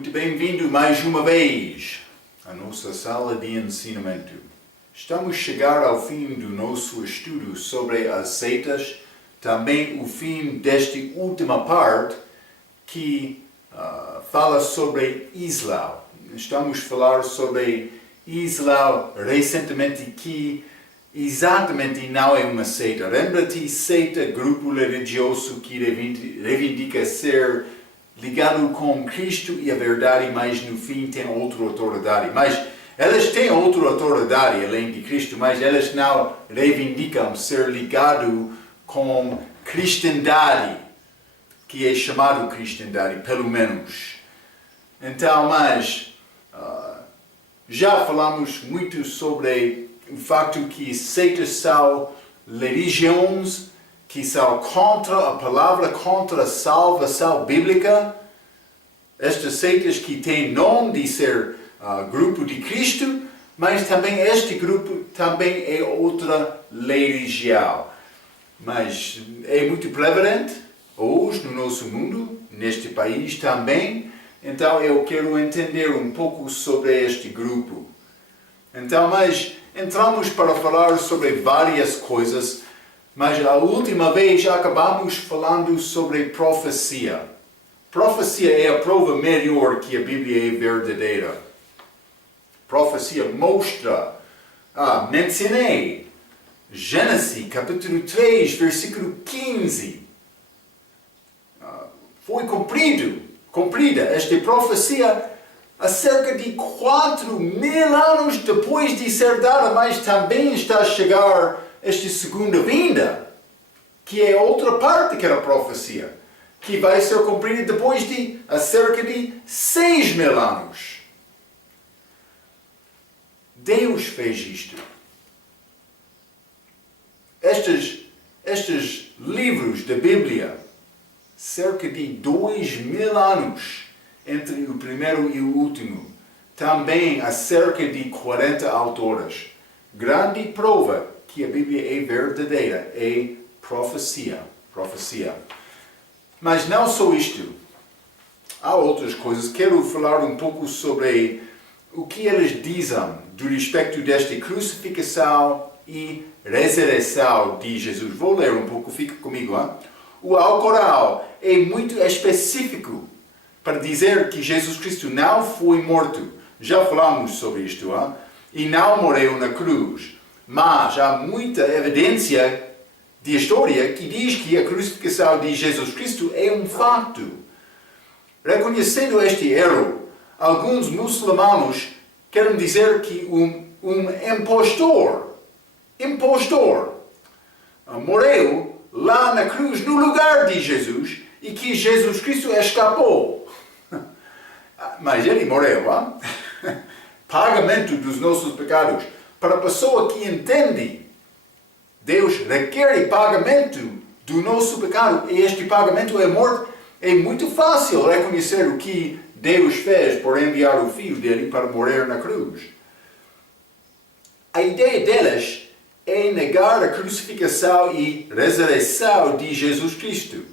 Muito bem-vindo mais uma vez à nossa sala de ensinamento. Estamos a chegar ao fim do nosso estudo sobre as seitas, também o fim desta última parte que fala sobre Islão. Estamos a falar sobre Islão recentemente que exatamente não é uma seita. Lembra-te, seita, grupo religioso que reivindica ser ligado com Cristo e a verdade, mas no fim tem outra autoridade. Mas elas têm outra autoridade além de Cristo, mas elas não reivindicam ser ligado com cristandade, que é chamado cristandade, pelo menos. Então, mas já falamos muito sobre o facto que seitas são religiões que são contra a palavra, contra a salvação bíblica. Estas seitas que têm nome de ser grupo de Cristo, mas também este grupo também é outra religião. Mas é muito prevalente hoje no nosso mundo, neste país também. Então eu quero entender um pouco sobre este grupo. Então, mas entramos para falar sobre várias coisas, mas a última vez acabamos falando sobre profecia. Profecia é a prova melhor que a Bíblia é verdadeira. Profecia mostra, mencionei, Gênesis capítulo 3, versículo 15. Foi cumprida esta profecia cerca de 4.000 anos depois de ser dada, mas também está a chegar esta segunda vinda, que é outra parte daquela profecia, que vai ser cumprida depois de cerca de 6.000 anos. Deus fez isto. Estes livros da Bíblia, cerca de 2.000 anos entre o primeiro e o último, também há cerca de 40 autores. Grande prova que a Bíblia é verdadeira, é profecia. Mas não só isto. Há outras coisas. Quero falar um pouco sobre o que eles dizem do respeito desta crucificação e ressurreição de Jesus. Vou ler um pouco, fica comigo. O Alcorão é muito específico para dizer que Jesus Cristo não foi morto. Já falamos sobre isto, e não morreu na cruz. Mas há muita evidência de história que diz que a crucificação de Jesus Cristo é um fato. Reconhecendo este erro, alguns muçulmanos querem dizer que um impostor morreu lá na cruz no lugar de Jesus e que Jesus Cristo escapou. Mas ele morreu, pagamento dos nossos pecados. Para a pessoa que entende, Deus requer pagamento do nosso pecado e este pagamento é morte. É muito fácil reconhecer o que Deus fez por enviar o Filho dele para morrer na cruz. A ideia deles é negar a crucificação e ressurreição de Jesus Cristo.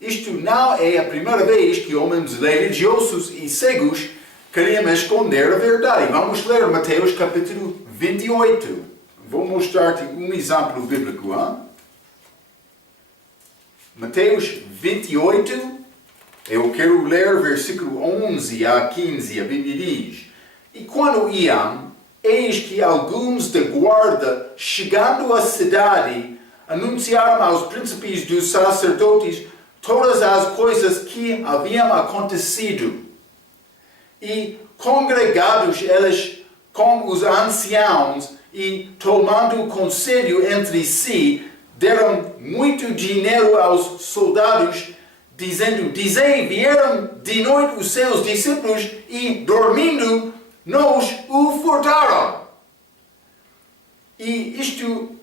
Isto não é a primeira vez que homens religiosos e cegos queriam esconder a verdade. Vamos ler Mateus capítulo 28. Vou mostrar-te um exemplo bíblico. Mateus 28, eu quero ler versículo 11 a 15. A Bíblia diz: E quando iam, eis que alguns da guarda, chegando à cidade, anunciaram aos príncipes dos sacerdotes todas as coisas que haviam acontecido. E congregados eles com os anciãos e tomando conselho entre si, deram muito dinheiro aos soldados, dizendo: Dizei, vieram de noite os seus discípulos e, dormindo, nos o furtaram. E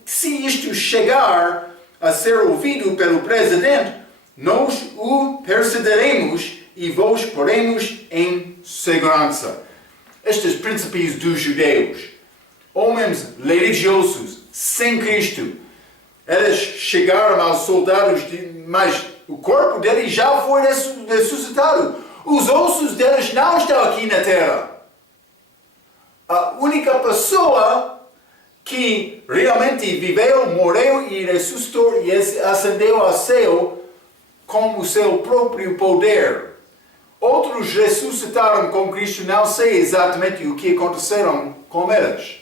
se isto chegar a ser ouvido pelo presidente, nós o perseguiremos e vos poremos em segurança. Estes príncipes dos judeus, homens religiosos, sem Cristo, eles chegaram aos soldados, mas o corpo dele já foi ressuscitado. Os ossos deles não estão aqui na terra. A única pessoa que realmente viveu, morreu e ressuscitou e ascendeu ao céu com o seu próprio poder. Outros ressuscitaram com Cristo, não sei exatamente o que aconteceram com eles.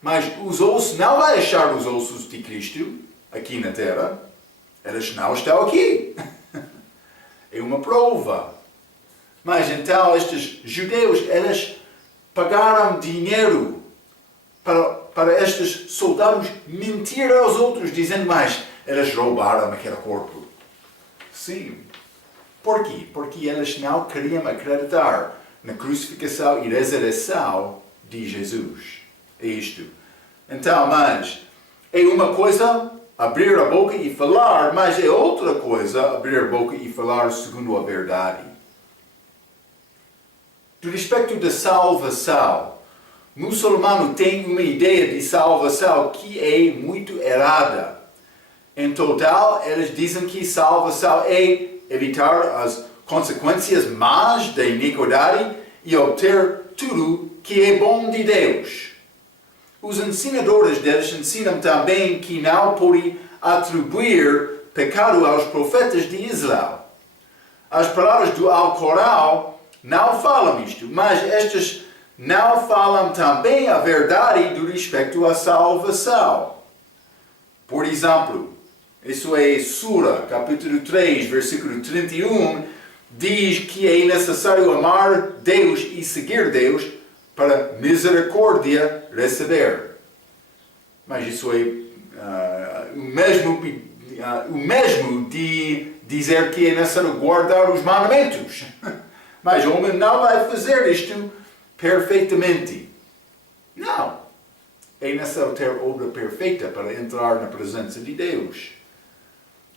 Mas os ossos, não vai deixar os ossos de Cristo aqui na terra. Eles não estão aqui. É uma prova. Mas então estes judeus, eles pagaram dinheiro para estes soldados mentir aos outros, dizendo, mas eles roubaram aquele corpo. Sim. Por quê? Porque eles não queriam acreditar na crucificação e ressurreição de Jesus. É isto. Então, mas é uma coisa abrir a boca e falar, mas é outra coisa abrir a boca e falar segundo a verdade. Do respeito da salvação, o muçulmano tem uma ideia de salvação que é muito errada. Em total, eles dizem que salvação é evitar as consequências más da iniquidade e obter tudo que é bom de Deus. Os ensinadores deles ensinam também que não podem atribuir pecado aos profetas de Israel. As palavras do Alcorão não falam isto, mas estas não falam também a verdade do respeito à salvação. Por exemplo, isso é Sura, capítulo 3, versículo 31, diz que é necessário amar Deus e seguir Deus para misericórdia receber. Mas isso é o mesmo de dizer que é necessário guardar os mandamentos. Mas o homem não vai fazer isto perfeitamente. Não. É necessário ter obra perfeita para entrar na presença de Deus.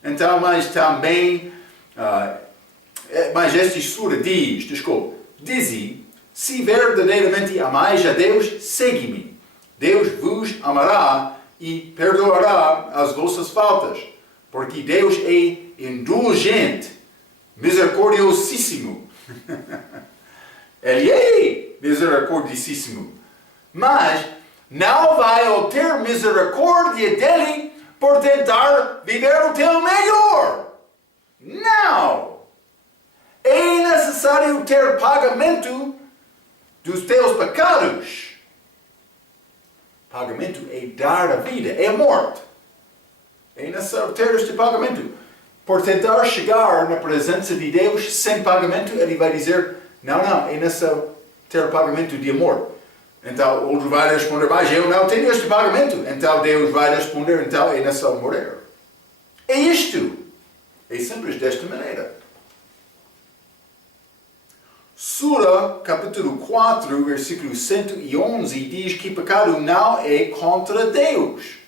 Então, mas também, mas esta Sura diz, se verdadeiramente amais a Deus, segue-me. Deus vos amará e perdoará as vossas faltas, porque Deus é indulgente, misericordiosíssimo. Ele é misericordiosíssimo, mas não vai obter misericórdia dele por tentar viver o teu melhor. Não! É necessário ter pagamento dos teus pecados. Pagamento é dar a vida, é a morte. É necessário ter este pagamento. Por tentar chegar na presença de Deus sem pagamento, ele vai dizer, não, é necessário ter pagamento de amor. Então, outro vai responder, mas eu não tenho este pagamento. Então, Deus vai responder, então é necessário morrer. É isto. É simples desta maneira. Sura, capítulo 4, versículo 111, diz que pecado não é contra Deus.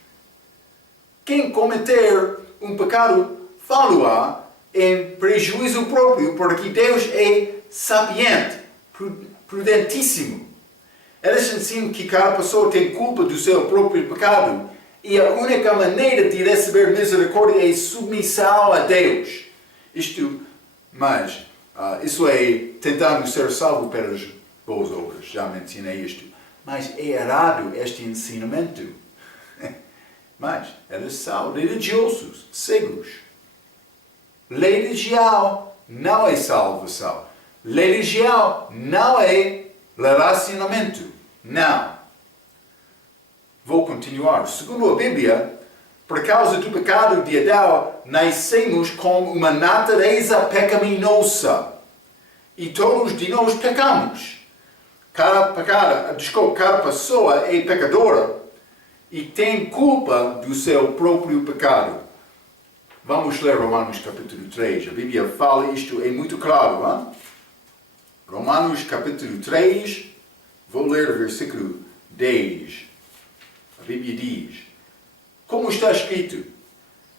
Quem cometer um pecado, falo-á em prejuízo próprio, porque Deus é sapiente, prudentíssimo. Eles ensinam que cada pessoa tem culpa do seu próprio pecado e a única maneira de receber misericórdia é submissão a Deus. Isso é tentando ser salvo pelas boas obras, já mencionei isto. Mas é errado este ensinamento. Mas eles são religiosos, cegos. Religião não é salvação. Religião não é relacionamento. Não. Vou continuar. Segundo a Bíblia, por causa do pecado de Adão, nascemos com uma natureza pecaminosa. E todos de nós pecamos. Cada pessoa é pecadora e tem culpa do seu próprio pecado. Vamos ler Romanos capítulo 3. A Bíblia fala isto, é muito claro. Hein? Romanos capítulo 3, vou ler o versículo 10. A Bíblia diz, como está escrito,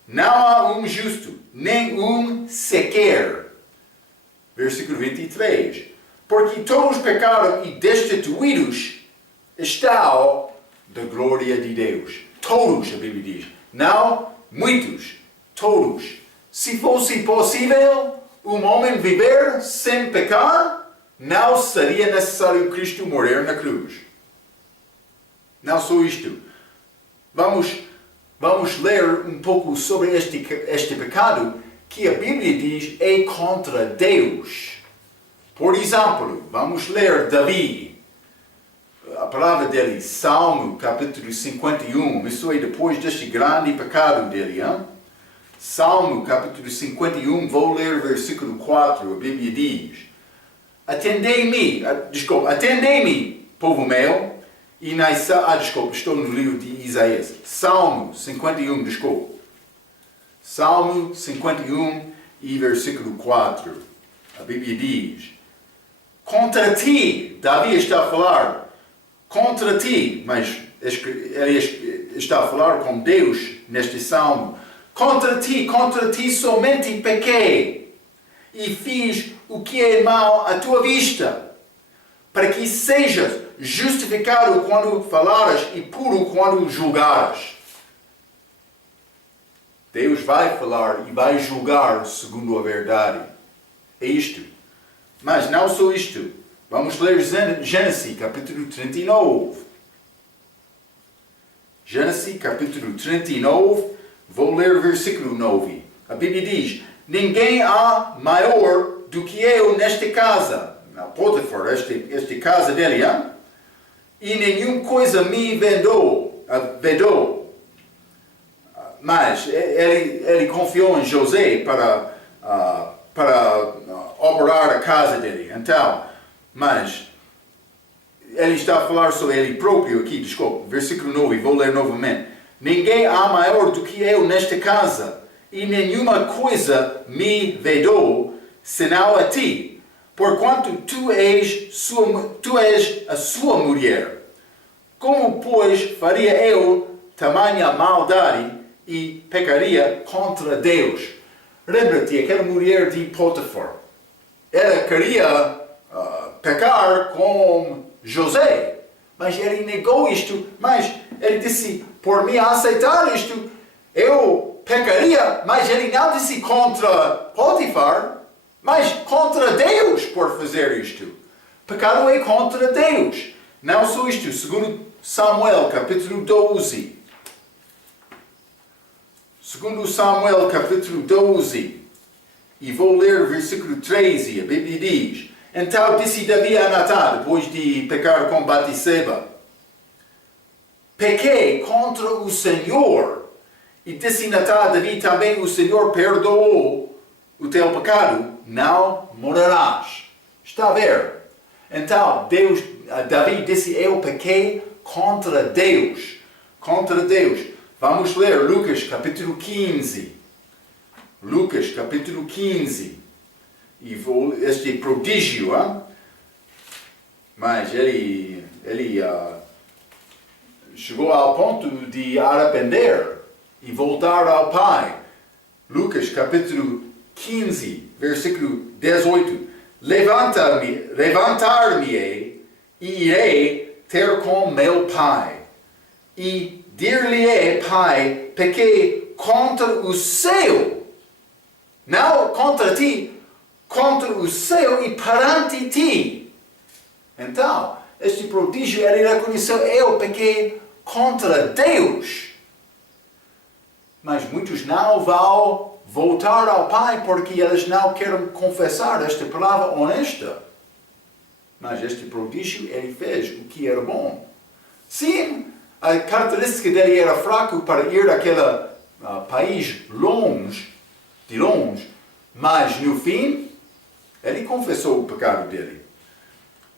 não há um justo, nem um sequer. Versículo 23. Porque todos pecaram e destituídos estão da glória de Deus. Todos, a Bíblia diz. Não muitos, todos. Se fosse possível, um homem viver sem pecar, não seria necessário Cristo morrer na cruz. Não só isto. Vamos ler um pouco sobre este pecado que a Bíblia diz é contra Deus. Por exemplo, vamos ler Davi. A palavra dele, Salmo, capítulo 51. Isso é depois deste grande pecado dele. Hein? Salmo, capítulo 51, vou ler versículo 4. A Bíblia diz: Atendei-me, povo meu, e estou no livro de Isaías. Salmo 51, Salmo 51 e versículo 4. A Bíblia diz: Contra ti, Davi está a falar, contra ti, mas ele está a falar com Deus neste salmo. Contra ti somente pequei, e fiz o que é mal à tua vista, para que sejas justificado quando falares e puro quando julgares. Deus vai falar e vai julgar segundo a verdade. É isto. Mas não só isto. Vamos ler Gênesis, capítulo 39. Gênesis, capítulo 39. Vou ler o versículo 9. A Bíblia diz: Ninguém há maior do que eu nesta casa. Potifar, esta casa dele, hein? E nenhuma coisa me vedou. Mas ele confiou em José para operar a casa dele. Então, mas ele está a falar sobre ele próprio aqui, desculpa, versículo 9, vou ler novamente. Ninguém há maior do que eu nesta casa, e nenhuma coisa me vedou, senão a ti, porquanto tu és a sua mulher. Como, pois, faria eu tamanha maldade e pecaria contra Deus? Lembra-te, aquela mulher de Potifar, ela queria pecar com José, mas ele negou isto, mas ele disse, por me aceitar isto, eu pecaria, mas ele não disse contra Potifar, mas contra Deus por fazer isto. Pecado é contra Deus. Não só isto, segundo Samuel, capítulo 12. Segundo Samuel, capítulo 12, e vou ler o versículo 13, a Bíblia diz: Então disse Davi a Natã, depois de pecar com Batseba: Pequei contra o Senhor. E disse Natã a Davi também: O Senhor perdoou o teu pecado, não morrerás. Está a ver? Então, Davi disse: Eu pequei contra Deus. Contra Deus. Vamos ler Lucas capítulo 15. Lucas capítulo 15. E este prodígio, hein? Mas ele chegou ao ponto de arrepender e voltar ao Pai. Lucas capítulo 15, versículo 18. Levantar-me-ei e irei ter com meu Pai. E dir-lhe-ei, Pai, pequei contra o céu, não contra ti, contra o céu e perante ti. Então, este prodígio, ele reconheceu, eu pequei contra Deus. Mas muitos não vão voltar ao Pai porque eles não querem confessar esta palavra honesta. Mas este prodígio, ele fez o que era bom. Sim, a característica dele era fraco para ir àquele país de longe, mas no fim, ele confessou o pecado dele.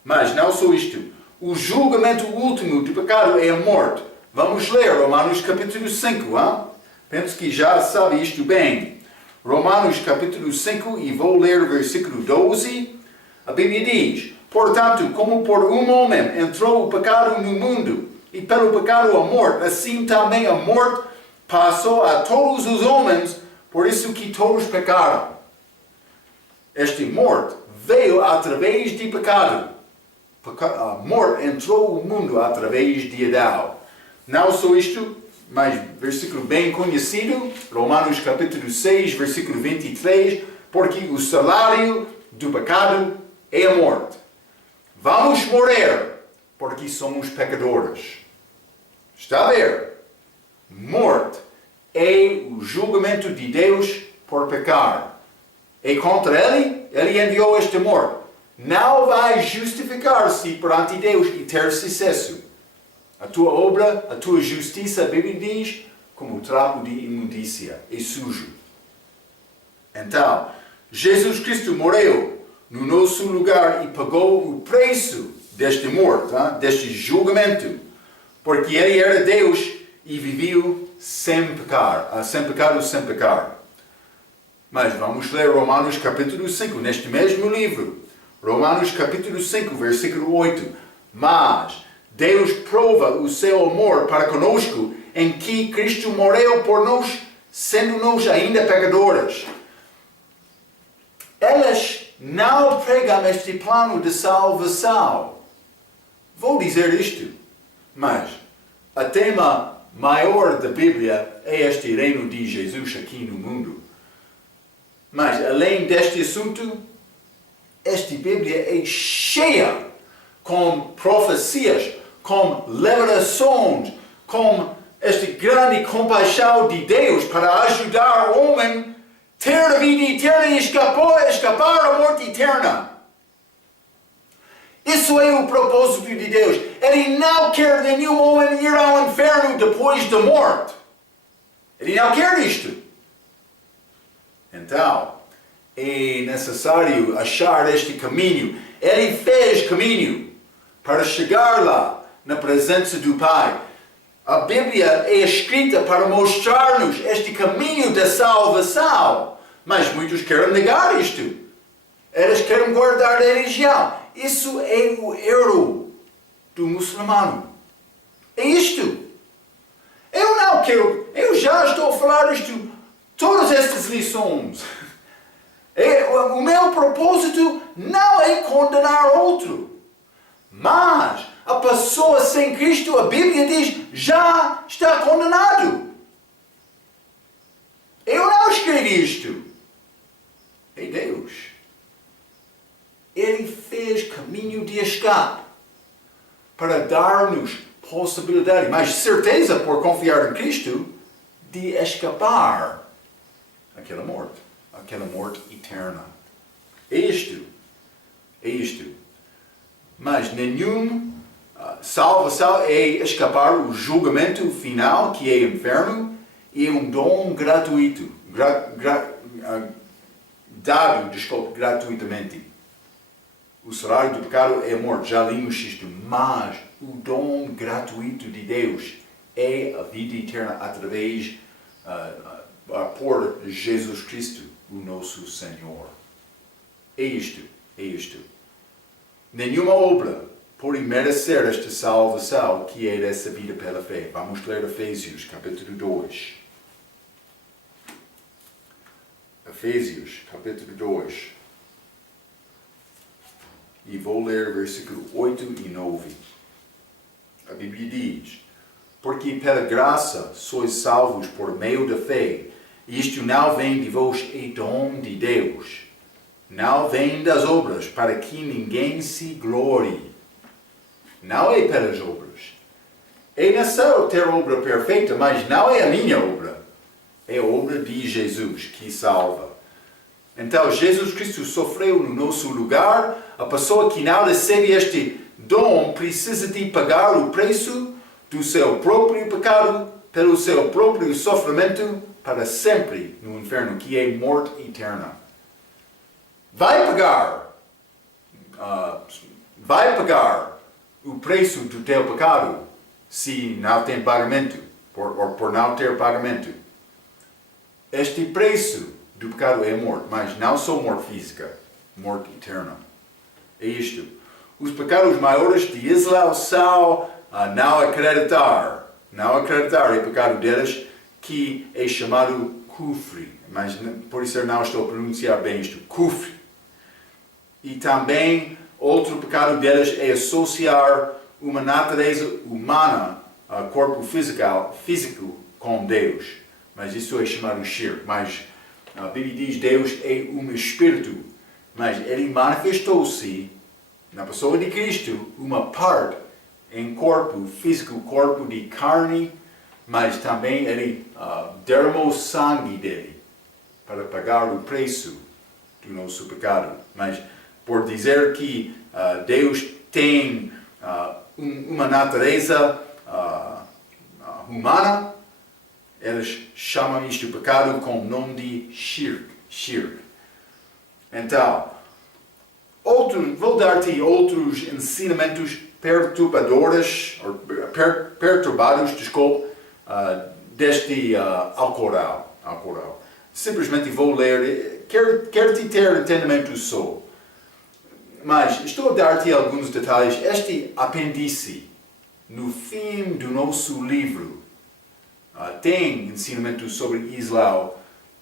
Mas não só isto, o julgamento último do pecado é a morte. Vamos ler Romanos capítulo 5, hein? Penso que já sabe isto bem. Romanos capítulo 5, e vou ler o versículo 12. A Bíblia diz: Portanto, como por um homem entrou o pecado no mundo, e pelo pecado a morte, assim também a morte passou a todos os homens, por isso que todos pecaram. Esta morte veio através de pecado. A morte entrou no mundo através de Adão. Não só isto, mas versículo bem conhecido, Romanos capítulo 6, versículo 23, porque o salário do pecado é a morte. Vamos morrer, porque somos pecadores. Está a ver? Morte é o julgamento de Deus por pecar. E contra Ele enviou este morte. Não vai justificar-se perante Deus e ter sucesso. A tua obra, a tua justiça, a Bíblia diz, como o trapo de imundícia, é sujo. Então, Jesus Cristo morreu no nosso lugar e pagou o preço deste morte, deste julgamento, porque Ele era Deus e viveu sem pecar, sem pecado, sem pecar. Mas vamos ler Romanos capítulo 5, neste mesmo livro. Romanos capítulo 5, versículo 8. Mas Deus prova o seu amor para conosco em que Cristo morreu por nós, sendo nós ainda pecadores. Eles não pregam este plano de salvação. Vou dizer isto, mas o tema maior da Bíblia é este reino de Jesus aqui no mundo. Mas além deste assunto, esta Bíblia é cheia com profecias, com revelações, com esta grande compaixão de Deus para ajudar o homem a ter a vida eterna e escapar da morte eterna. Isso é o propósito de Deus. Ele não quer nenhum homem ir ao inferno depois da morte. Ele não quer isto. Então, é necessário achar este caminho. Ele fez caminho para chegar lá, na presença do Pai. A Bíblia é escrita para mostrar-nos este caminho da salvação. Mas muitos querem negar isto. Eles querem guardar a religião. Isso é o erro do muçulmano. É isto. Eu já estou a falar isto, todas estas lições. O meu propósito não é condenar outro. Mas a pessoa sem Cristo, a Bíblia diz, já está condenado. Eu não escrevi isto. É Deus. Ele fez caminho de escape para dar-nos possibilidade, mas certeza por confiar em Cristo, de escapar aquela morte eterna. É isto. Mas nenhum salvação é escapar o julgamento final, que é o inferno, e é um dom gratuito, dado gratuitamente. O salário do pecado é a morte, já lemos isto, mas o dom gratuito de Deus é a vida eterna através por Jesus Cristo, o nosso Senhor. É isto. Nenhuma obra pode merecer esta salvação que é recebida pela fé. Vamos ler Efésios, capítulo 2. Efésios, capítulo 2. E vou ler versículo 8 e 9. A Bíblia diz: porque pela graça sois salvos por meio da fé, e isto não vem de vós, é dom de Deus. Não vem das obras, para que ninguém se glorie. Não é pelas obras. É necessário ter obra perfeita, mas não é a minha obra. É a obra de Jesus que salva. Então, Jesus Cristo sofreu no nosso lugar. A pessoa que não recebe este dom precisa de pagar o preço do seu próprio pecado, pelo seu próprio sofrimento, para sempre no inferno, que é morte eterna. Vai pagar o preço do teu pecado se não tem pagamento, por não ter pagamento. Este preço do pecado é morte, mas não só morte física, morte eterna. É isto. Os pecados maiores de Israel são não acreditar. Não acreditar é o pecado deles, que é chamado kufri. Mas por isso eu não estou a pronunciar bem isto. Kufri. E também outro pecado deles é associar uma natureza humana, corpo físico com Deus. Mas isso é chamado shirk. Mas A Bíblia diz Deus é um Espírito, mas Ele manifestou-se na pessoa de Cristo, uma parte em corpo físico, corpo de carne, mas também Ele derramou o sangue dele para pagar o preço do nosso pecado. Mas por dizer que Deus tem uma natureza humana, eles chamam isto de pecado com o nome de shirk. Então, vou dar-te outros ensinamentos perturbados, deste Alcorão. Simplesmente vou ler, quero-te ter entendimento só. Mas estou a dar-te alguns detalhes. Este apêndice, no fim do nosso livro, tem ensinamento sobre Islão,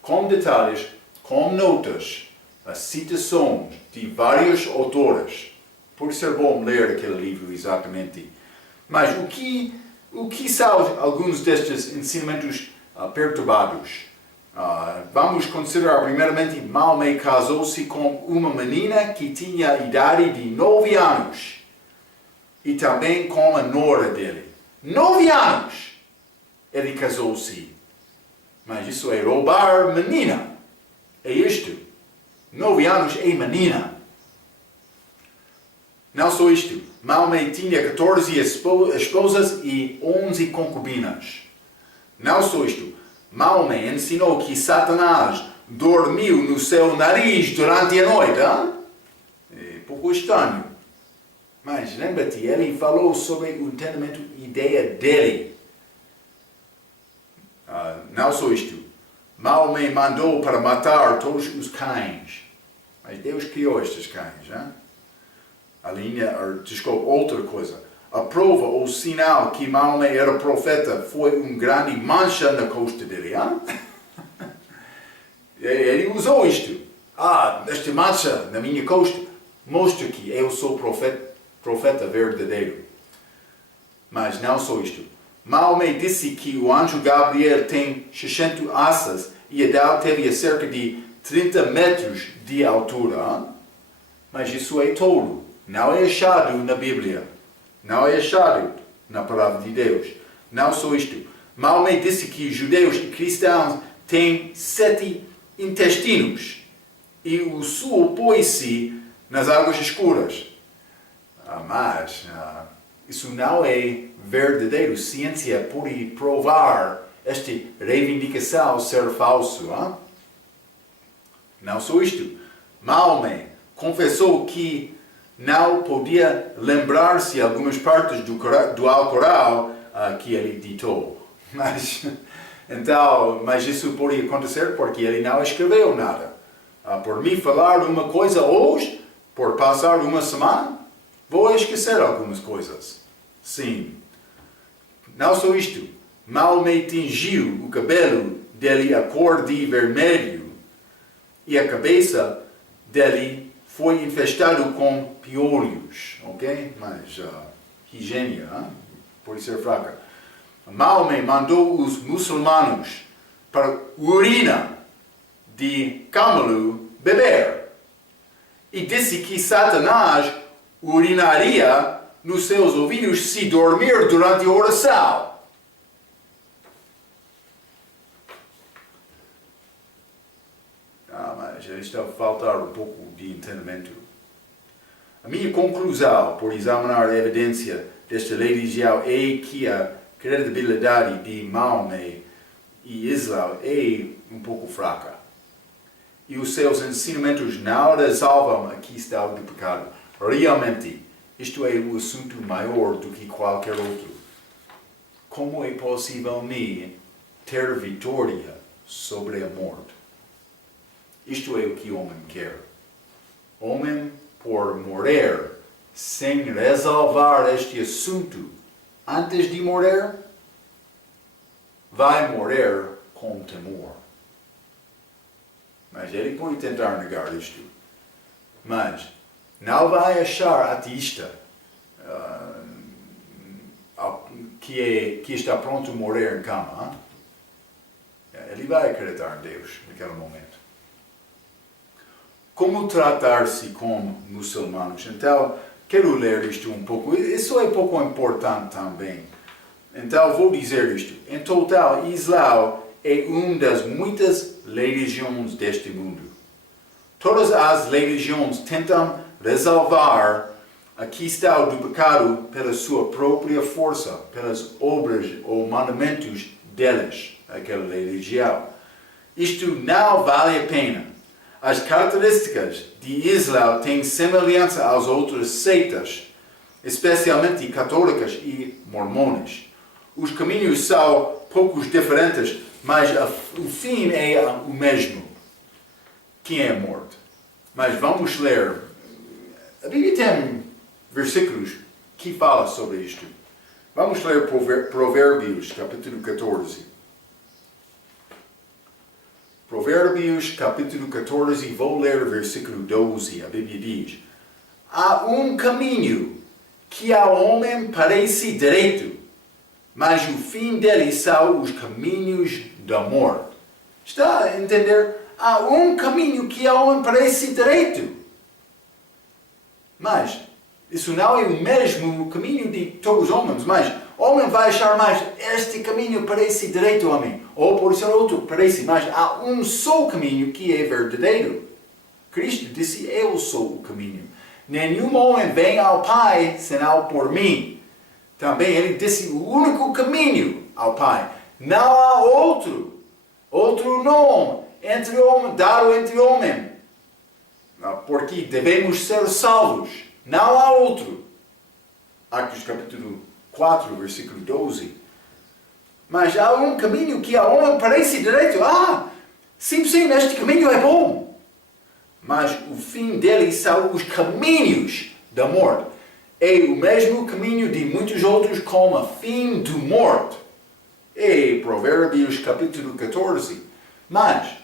com detalhes, com notas, citações de vários autores. Por ser bom ler aquele livro exatamente. Mas o que são alguns destes ensinamentos perturbados? Vamos considerar primeiramente Maomé casou-se com uma menina que tinha a idade de 9 anos. E também com a nora dele. 9 anos! Ele casou-se. Mas isso é roubar menina. É isto. 9 anos é menina. Não só isto. Maomé tinha 14 esposas e 11 concubinas. Não só isto. Maomé ensinou que Satanás dormiu no seu nariz durante a noite. É pouco estranho. Mas lembra-te, ele falou sobre o entendimento, ideia dele. Não só isto. Maomé mandou para matar todos os cães. Mas Deus criou estes cães. Outra coisa. A prova ou sinal que Maomé era profeta foi uma grande mancha na costa dele. Ele usou isto. Esta mancha na minha costa mostra que eu sou profeta verdadeiro. Mas não só isto. Maomé disse que o anjo Gabriel tem 60 asas e Adão teve a cerca de 30 metros de altura. Mas isso é tolo. Não é achado na Bíblia. Não é achado na palavra de Deus. Não só isto. Maomé disse que judeus e cristãos têm 7 intestinos. E o sol põe-se nas águas escuras. Mas isso não é verdadeiro. Ciência pode provar esta reivindicação ser falso. Não só isto. Maomé confessou que não podia lembrar-se de algumas partes do Alcorão que ele ditou. Mas isso pode acontecer porque ele não escreveu nada. Por me falar uma coisa hoje, por passar uma semana, vou esquecer algumas coisas. Sim. Não só isto. Maomé tingiu o cabelo dele a cor de vermelho e a cabeça dele foi infestado com piolhos, ok? Mas higiene, pode ser fraca. Maomé mandou os muçulmanos para urina de camelo beber. E disse que Satanás urinaria nos seus ouvidos se dormir durante a oração. Mas está a faltar um pouco de entendimento. A minha conclusão, por examinar a evidência desta religião, é que a credibilidade de Maomé e Islão é um pouco fraca. E os seus ensinamentos não resolvem a questão do pecado. Realmente, isto é um assunto maior do que qualquer outro. Como é possível ter vitória sobre a morte? Isto é o que o homem quer. O homem, por morrer sem resolver este assunto antes de morrer, vai morrer com temor. Mas ele pode tentar negar isto. Mas não vai achar ateísta que está pronto a morrer em cama. ele vai acreditar em Deus naquele momento. Como tratar-se com muçulmanos? Então, quero ler isto um pouco. Isso é um pouco importante também. Então, vou dizer isto. Em total, Islão é uma das muitas religiões deste mundo. Todas as religiões tentam resolver a questão do pecado pela sua própria força, pelas obras ou mandamentos delas, aquela religião. Isto não vale a pena. As características de Islão têm semelhança às outras seitas, especialmente católicas e mormônicas. Os caminhos são poucos diferentes, mas o fim é o mesmo. Quem é morto? Mas vamos ler. A Bíblia tem versículos que falam sobre isto. Vamos ler Provérbios, capítulo 14. Provérbios, capítulo 14, vou ler o versículo 12. A Bíblia diz: há um caminho que ao homem parece direito, mas o fim dele são os caminhos da morte. Está a entender? Há um caminho que ao homem parece direito, mas isso não é o mesmo caminho de todos os homens, mas o homem vai achar mais, este caminho parece direito a mim, ou por ser outro parece, mas há um só caminho que é verdadeiro. Cristo disse, eu sou o caminho. Nenhum homem vem ao Pai senão por mim. Também ele disse o único caminho ao Pai. Não há outro nome dado entre homem. Porque devemos ser salvos. Não há outro. Atos capítulo 4, versículo 12. Mas há um caminho que ao homem parece direito. Sim, este caminho é bom. Mas o fim dele são os caminhos da morte. É o mesmo caminho de muitos outros como fim de morte. É Provérbios capítulo 14. Mas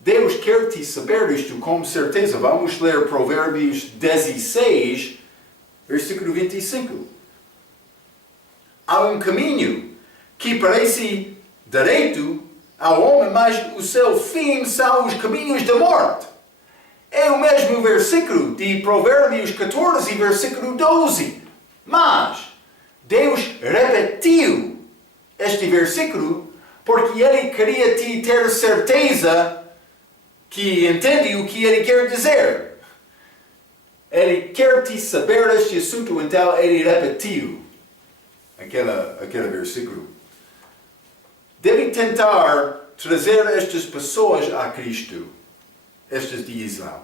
Deus quer te saber isto com certeza. Vamos ler Provérbios 16, versículo 25. Há um caminho que parece direito ao homem, mas o seu fim são os caminhos da morte. É o mesmo versículo de Provérbios 14, versículo 12. Mas Deus repetiu este versículo porque Ele queria te ter certeza que entende o que Ele quer dizer. Ele quer te saber este assunto, então Ele repetiu aquele versículo. Deve tentar trazer estas pessoas a Cristo, estas de Islão.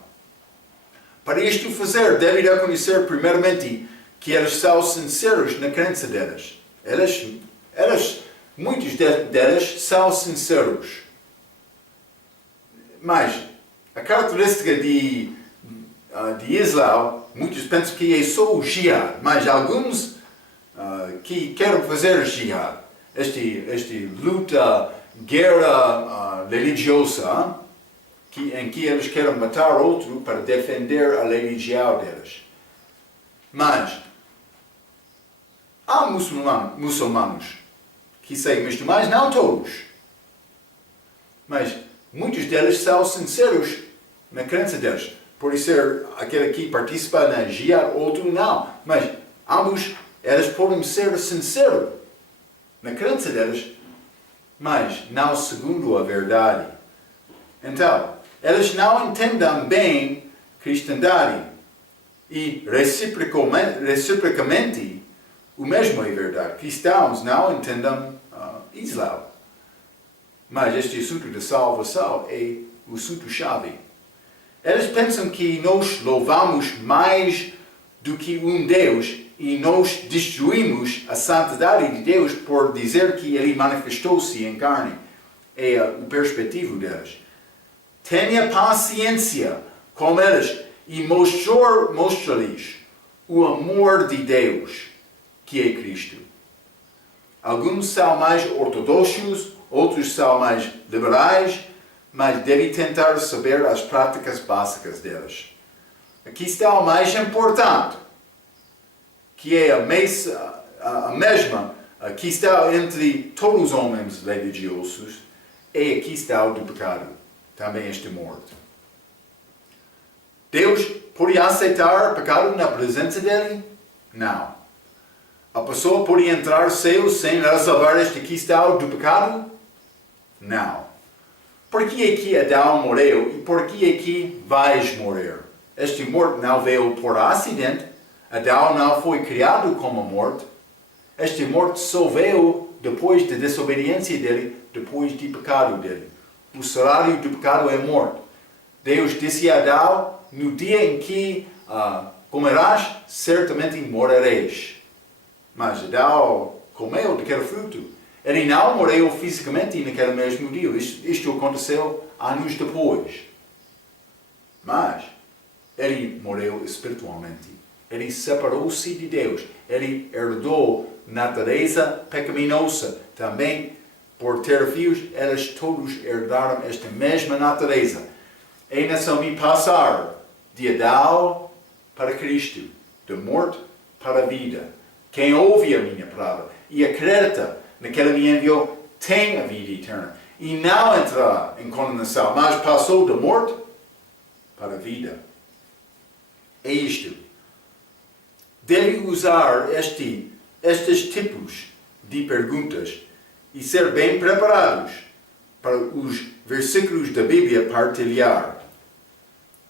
Para isto fazer, deve reconhecer primeiramente que eles são sinceros na crença delas. Muitos delas são sinceros. Mas a característica de Islão, muitos pensam que é só o jihad, mas alguns que querem fazer jihad, guerra religiosa, em que eles querem matar outro para defender a religião deles. Mas há muçulmanos que seguem isto, mas não todos. Mas muitos deles são sinceros na crença deles. Pode ser aquele que participa na jihad, outro não. Mas ambos, eles podem ser sinceros na crença deles, mas não segundo a verdade. Então, eles não entendem bem cristandade. E reciprocamente, o mesmo é verdade. Cristãos não entendem Islão. Mas este assunto de salvação é o assunto-chave. Eles pensam que nós louvamos mais do que um Deus e nós destruímos a santidade de Deus por dizer que Ele manifestou-se em carne. É a perspectiva deles. Tenha paciência com eles e mostre-lhes o amor de Deus, que é Cristo. Alguns são mais ortodoxos, outros são mais liberais, mas deve tentar saber as práticas básicas deles. Aqui está o mais importante, que é a mesma questão entre todos os homens religiosos, E aqui está o do pecado, também esta morte. Deus podia aceitar pecado na presença dele? Não. A pessoa podia entrar no céu sem resolver este questão do pecado? Não. Por que aqui Adão morreu e por que aqui vais morrer? Este morte não veio por acidente. Adão não foi criado como morte. Este morte só veio depois da desobediência dele, depois do pecado dele. O salário do pecado é morte. Deus disse a Adão, no dia em que comerás, certamente morrereis. Mas Adão comeu daquele fruto. Ele não morreu fisicamente naquele mesmo dia. Isto aconteceu anos depois. Mas ele morreu espiritualmente. Ele separou-se de Deus. Ele herdou natureza pecaminosa. Também, por ter filhos, eles todos herdaram esta mesma natureza. É necessário passar de Adão para Cristo, de morte para a vida. Quem ouve a minha palavra e acredita naquele que me enviou tem a vida eterna. E não entrará em condenação, mas passou da morte para a vida. É isto. Deve usar estes tipos de perguntas e ser bem preparados para os versículos da Bíblia partilhar.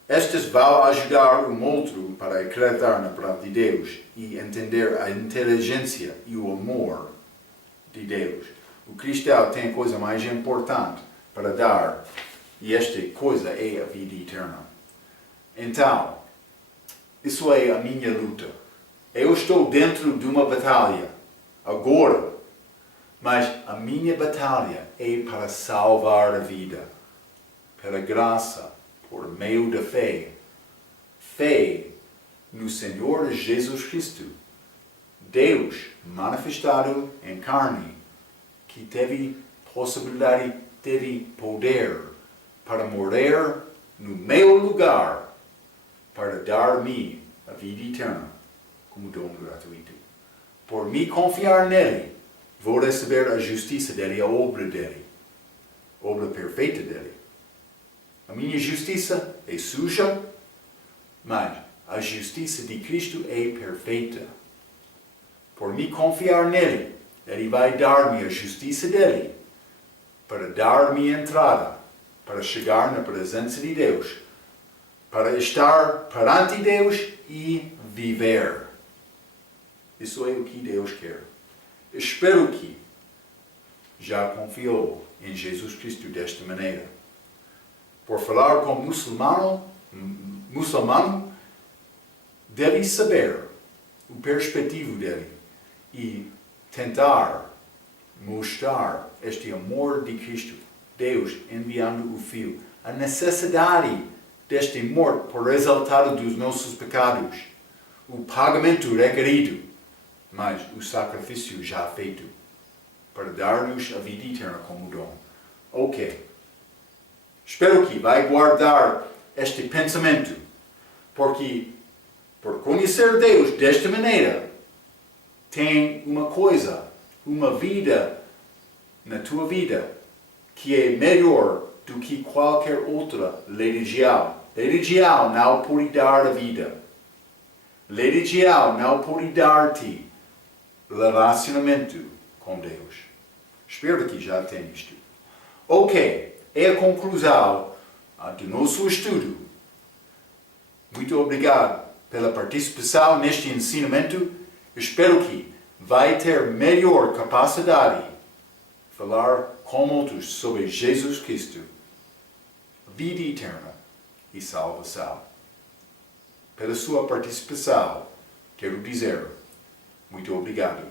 Estas vão ajudar um outro para acreditar na palavra de Deus e entender a inteligência e o amor de Deus. O cristão tem a coisa mais importante para dar e esta coisa é a vida eterna. Então, isso é a minha luta. Eu estou dentro de uma batalha agora, mas a minha batalha é para salvar a vida, pela graça, por meio da fé. Fé no Senhor Jesus Cristo. Deus manifestado em carne, que teve possibilidade, teve poder para morrer no meu lugar, para dar-me a vida eterna como dom gratuito. Por me confiar nele, vou receber a justiça dele, a obra dele, a obra perfeita dele. A minha justiça é suja, mas a justiça de Cristo é perfeita. Por me confiar nele, ele vai dar-me a justiça dele, para dar-me entrada, para chegar na presença de Deus, para estar perante Deus e viver. Isso é o que Deus quer. Espero que já confiou em Jesus Cristo desta maneira. Por falar com muçulmano, deve saber o perspectivo dele e tentar mostrar este amor de Cristo, Deus enviando o Filho, a necessidade deste morte por resultado dos nossos pecados, o pagamento requerido, mas o sacrifício já feito para dar-nos a vida eterna como dom. Ok. Espero que vai guardar este pensamento, porque por conhecer Deus desta maneira, tem uma coisa, uma vida na tua vida que é melhor do que qualquer outra religião. Religião não pode dar a vida. Religião não pode dar-te relacionamento com Deus. Espero que já tenha isto. Ok. É a conclusão do nosso estudo. Muito obrigado pela participação neste ensinamento. Espero que vai ter melhor capacidade de falar com outros sobre Jesus Cristo, vida eterna e salvação. Pela sua participação, quero dizer muito obrigado.